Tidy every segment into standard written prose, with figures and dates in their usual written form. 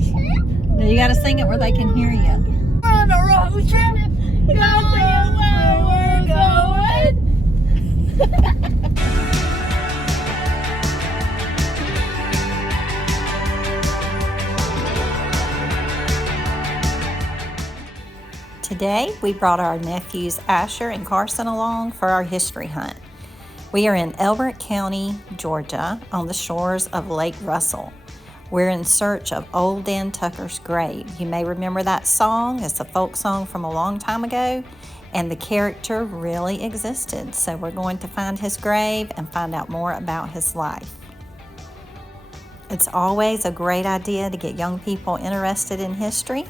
Now you gotta sing it where they can hear you. On a road trip, going where we're going. Today, we brought our nephews Asher and Carson along for our history hunt. We are in Elbert County, Georgia, on the shores of Lake Russell. We're in search of Old Dan Tucker's grave. You may remember that song. It's a folk song from a long time ago, and the character really existed. So we're going to find his grave and find out more about his life. It's always a great idea to get young people interested in history,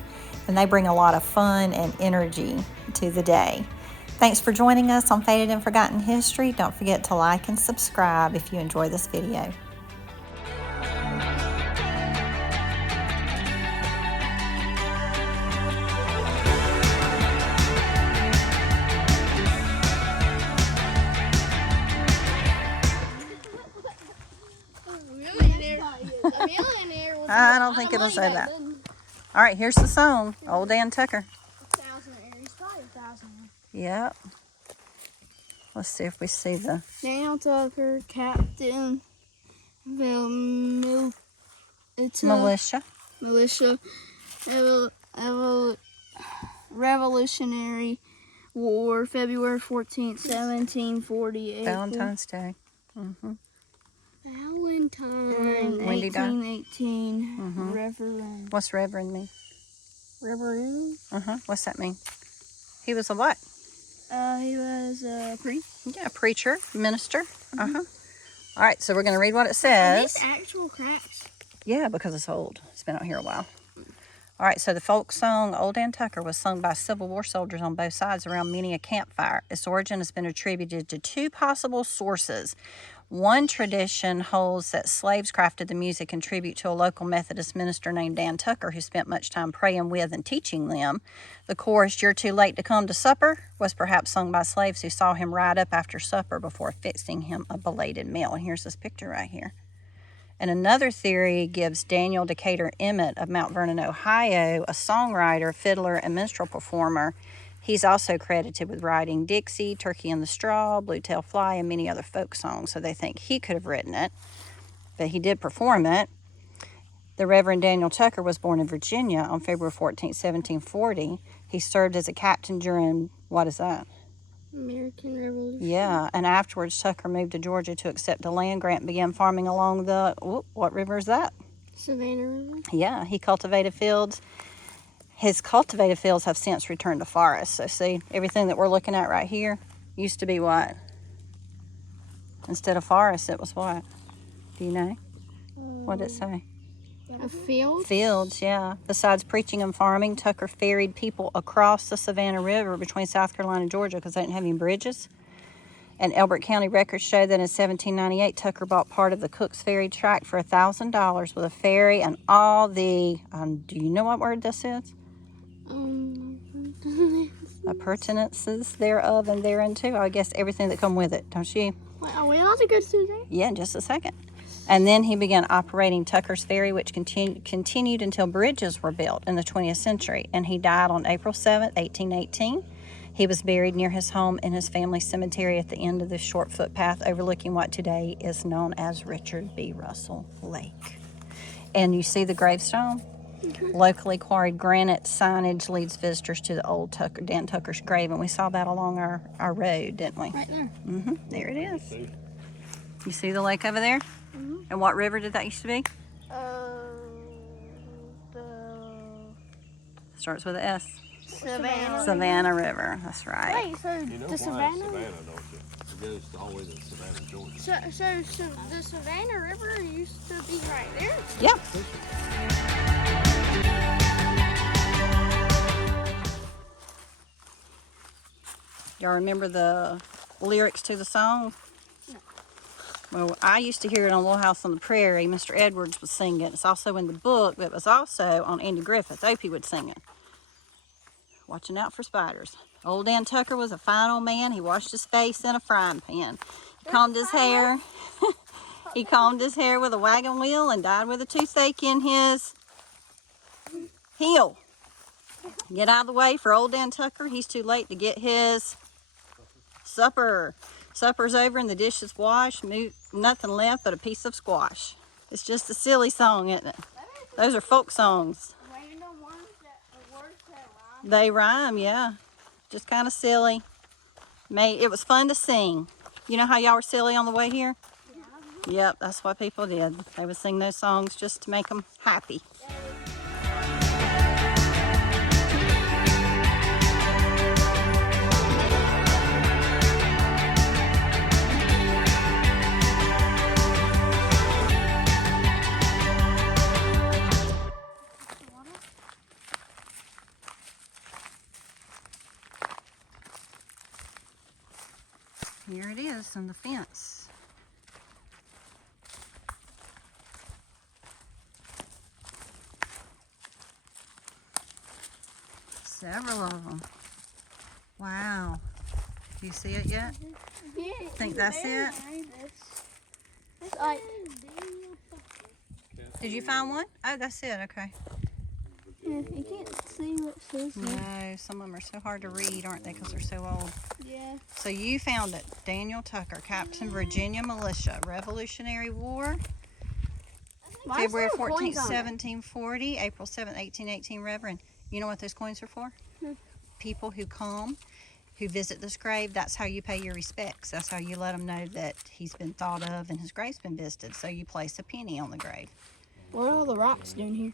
and they bring a lot of fun and energy to the day. Thanks for joining us on Faded and Forgotten History. Don't forget to like and subscribe if you enjoy this video. I don't think it'll say that. All right, here's the song, Old Dan Tucker. 1,000 Aries, probably 1,000. Yep. Let's see if we see the... Daniel Tucker, Captain, Militia, Revolutionary War, February 14th, 1748. Valentine's Day. Valentine, Wendy died. 1818. Reverend. What's Reverend mean? Reverend? What's that mean? He was a what? He was a priest. Yeah, a preacher, minister. All right, so we're going to read what it Are says. these actual cracks? Yeah, because it's old. It's been out here a while. All right, so the folk song Old Dan Tucker was sung by Civil War soldiers on both sides around many a campfire. Its origin has been attributed to two possible sources. One tradition holds that slaves crafted the music in tribute to a local Methodist minister named Dan Tucker, who spent much time praying with and teaching them. The chorus, "You're too late to come to supper," was perhaps sung by slaves who saw him ride up after supper before fixing him a belated meal. And here's this picture right here. And another theory gives Daniel Decatur Emmett of Mount Vernon, Ohio, a songwriter, fiddler, and minstrel performer. He's also credited with writing Dixie, Turkey in the Straw, Blue Tail Fly, and many other folk songs, so they think he could have written it, but he did perform it. The Reverend Daniel Tucker was born in Virginia on February 14, 1740. He served as a captain during, what is that? American Revolution. Yeah, and afterwards Tucker moved to Georgia to accept a land grant and began farming along the, what river is that? Savannah River. Yeah, he cultivated fields. His cultivated fields have since returned to forests. So see, everything that we're looking at right here used to be what? Instead of forest, it was what? Do you know? What did it say? A field? Fields, yeah. Besides preaching and farming, Tucker ferried people across the Savannah River between South Carolina and Georgia because they didn't have any bridges. And Elbert County records show that in 1798, Tucker bought part of the Cook's Ferry tract for $1,000 with a ferry and all the, do you know what word this is? Appurtenances thereof and thereunto. I guess everything that come with it, don't you? Wait, are we allowed to go through there? Yeah, in just a second. And then he began operating Tucker's Ferry, which continued until bridges were built in the 20th century. And he died on April 7th, 1818. He was buried near his home in his family cemetery at the end of this short footpath overlooking what today is known as Richard B. Russell Lake. And you see the gravestone? Locally quarried granite signage leads visitors to the old Dan Tucker's grave, and we saw that along our road, didn't we? Right there. There it is. You see the lake over there? And what river did that used to be? Starts with an S. Savannah. Savannah River. That's right. Wait, so You know the why Savannah? Savannah, don't you? It goes all the way to Savannah, Georgia. So the Savannah River used to be right there? Yeah. Y'all remember the lyrics to the song? No. Well, I used to hear it on Little House on the Prairie. Mr. Edwards was singing it. It's also in the book, but it was also on Andy Griffith. Opie would sing it. Watching out for spiders. Old Dan Tucker was a fine old man. He washed his face in a frying pan. He combed his hair. He combed his hair with a wagon wheel and died with a toothache in his Heel. Get out of the way for old Dan Tucker. He's too late to get his supper. Supper's over and the dish is washed. Nothing left but a piece of squash. It's just a silly song, isn't it? Those are folk songs. Random ones that words that rhyme. They rhyme, yeah. Just kind of silly. It was fun to sing. You know how y'all were silly on the way here? Yeah. Yep, that's what people did. They would sing those songs just to make them happy. Here it is on the fence. Several of them. Wow. Do you see it yet? Yeah, Think that's it? It's like, Did you find one? Oh, that's it. Okay. yeah, you can't see what it says. No, some of them are so hard to read, aren't they? Because they're so old. Yeah. So you found it. Daniel Tucker, Captain Virginia Militia, Revolutionary War, February 14th, 1740, April 7th, 1818, Reverend. You know what those coins are for? No. People who come, who visit this grave, that's how you pay your respects. That's how you let them know that he's been thought of and his grave's been visited. So you place a penny on the grave. What are all the rocks doing here?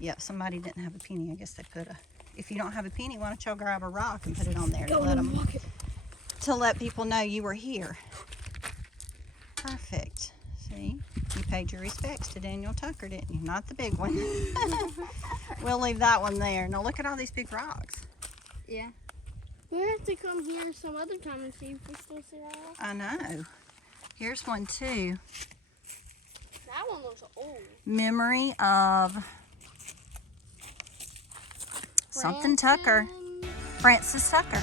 Yep, somebody didn't have a penny. I guess they put a... If you don't have a penny, why don't y'all grab a rock and put it on there to let people know you were here. Perfect. See? You paid your respects to Daniel Tucker, didn't you? Not the big one. We'll leave that one there. Now look at all these big rocks. Yeah. We'll have to come here some other time and see if we still see that rock. I know. Here's one too. That one looks old. Memory of something Tucker. Francis Tucker.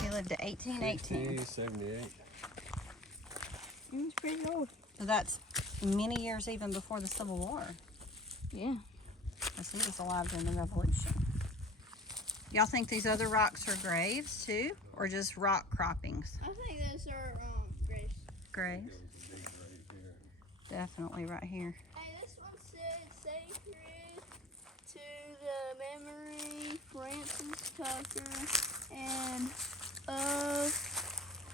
He lived to 1818. 1878. It was pretty old. So that's many years even before the Civil War. Yeah. Because he was alive during the Revolution. Y'all think these other rocks are graves too? Or just rock croppings? I think those are graves. Graves? Definitely right here. Hey, this one said sacred to the memory Francis Tucker and of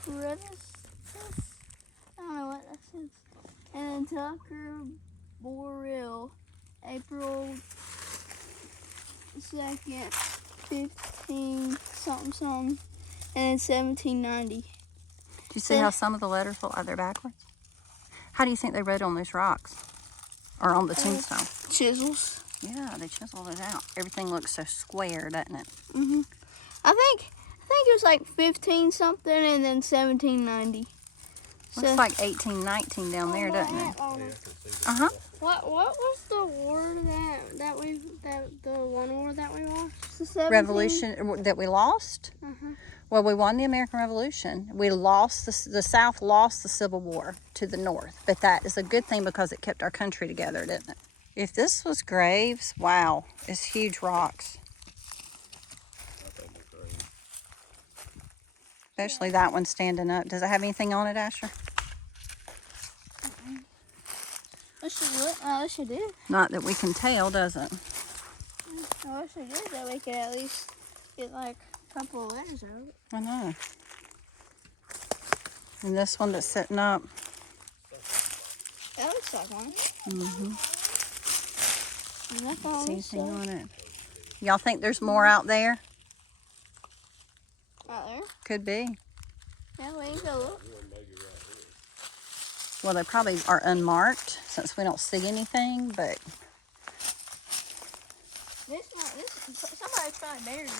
predecessors. I don't know what that says. And Tucker Borrell, April 2nd, 15 something something, and 1790. Do you see how some of the letters look like they're backwards? How do you think they wrote on those rocks? Or on the tombstone? Chisels. Yeah, they chiseled it out. Everything looks so square, doesn't it? Mhm. I think it was like 15 something and then 1790. Looks like 1819 down there, doesn't it? Uh-huh. What was the war the one war that we lost? The 17? Revolution that we lost? Uh-huh. Well, we won the American Revolution. We lost, the South lost the Civil War to the North. But that is a good thing because it kept our country together, didn't it? If this was graves, wow, it's huge rocks. Especially that one standing up. Does it have anything on it, Asher? I wish it did. Not that we can tell, does it? I wish it did, that we could at least get like a couple of letters out of it. I know. And this one that's sitting up. That looks like one. Mm-hmm. And that's all See this anything stuff. on it? Y'all think there's more out there? Out there? Could be. Yeah, we can go look. Well, they probably are unmarked since we don't see anything, but Somebody's probably buried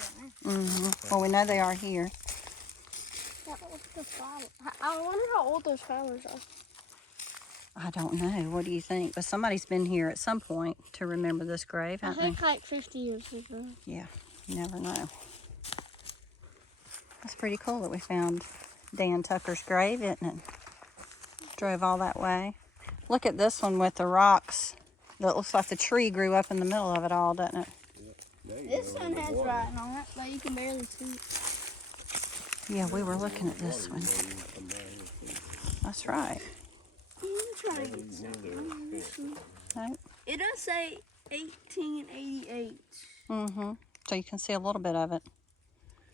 in there. well, we know they are here. What's the flower? I wonder how old those flowers are. I don't know. What do you think? But somebody's been here at some point to remember this grave, I haven't think like 50 years ago. they? Yeah, you never know. That's pretty cool that we found Dan Tucker's grave, isn't it? Drove all that way. Look at this one with the rocks. That looks like the tree grew up in the middle of it all, doesn't it? This one has writing on it, but you can barely see it. Yeah, we were looking at this one. That's right. I'm trying to get something. Right. It does say 1888. Mm-hmm. So you can see a little bit of it.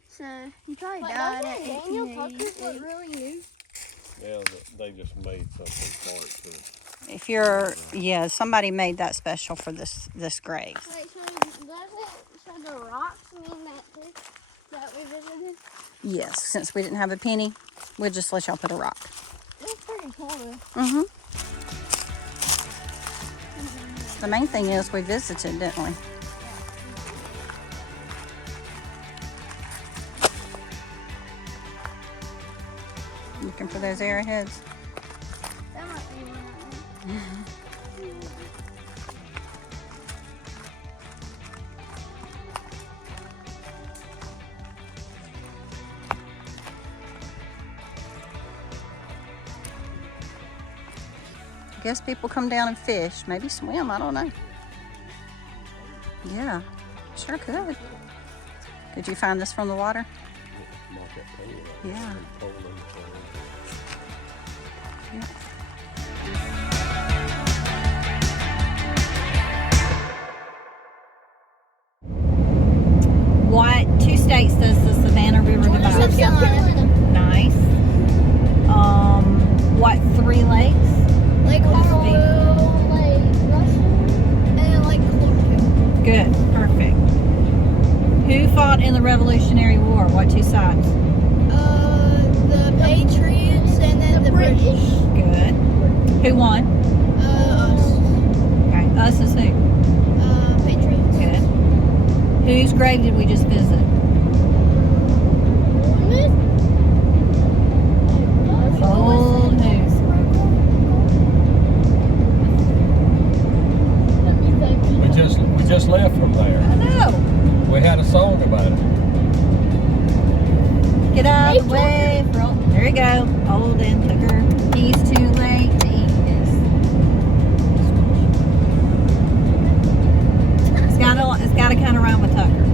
So he probably died at Daniel Tucker 1888. really new? Yeah, they just made something for it too. If you're, yeah, somebody made that special for this grave. Wait, so does it show the rocks mean that too? That we visited? Yes, since we didn't have a penny, we'll just let y'all put a rock. That's pretty cool. Mm-hmm. The main thing is we visited, didn't we? Looking for those arrowheads. That might be one of them. I guess people come down and fish, maybe swim, I don't know. Yeah, sure could. Did you find this from the water? Yeah. Yeah. What two states does the Savannah River divide? South Carolina. Nice. What three lakes? Lake Harlow, Lake Russell, and Lake Cloverfield. Good, perfect. Who fought in the Revolutionary War? What two sides? The Patriots and then the British. Good. Who won? Us. Okay, us is who? Patriots. Good. Whose grave did we just visit? Old who? We just left from there. I know. We had a song about it. Get out of the way, from. There you go. Old and Tucker. He's too late to eat this. It's got to kind of rhyme with Tucker.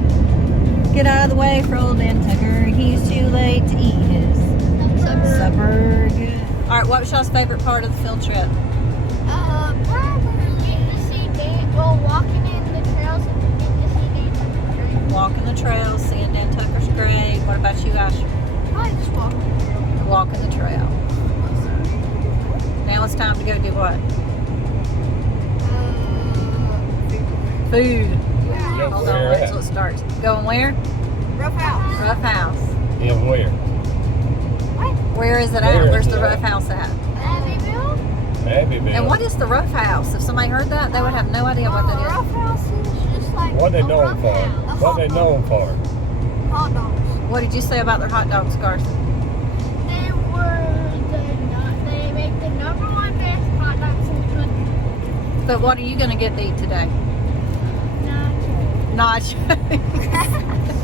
Get out of the way for old and Tucker. He's too late to eat his supper. Good. All right. What was y'all's favorite part of the field trip? Probably getting to see Dan. Well, walking in the trails and getting to see Dan Tucker's grave. Walking the trails, seeing Dan Tucker's grave. What about you, Asher? Probably just walking. Walking the trail. Now it's time to go do what? Food. Yeah. Hold on, wait till it starts. Going where? Rough House. Rough House. Yeah, where? Where is it Where at? is Where's it the at? Rough House at? Abbeville? Abbeville. And what is the Rough House? If somebody heard that, they would have no idea what that is. Rough House is just like What they a known rough for? house. What they known for? Hot dogs. What did you say about their hot dogs, Carson? They make the number one best hot dogs in the country. But what are you going to get to eat today? Nachos. Nachos.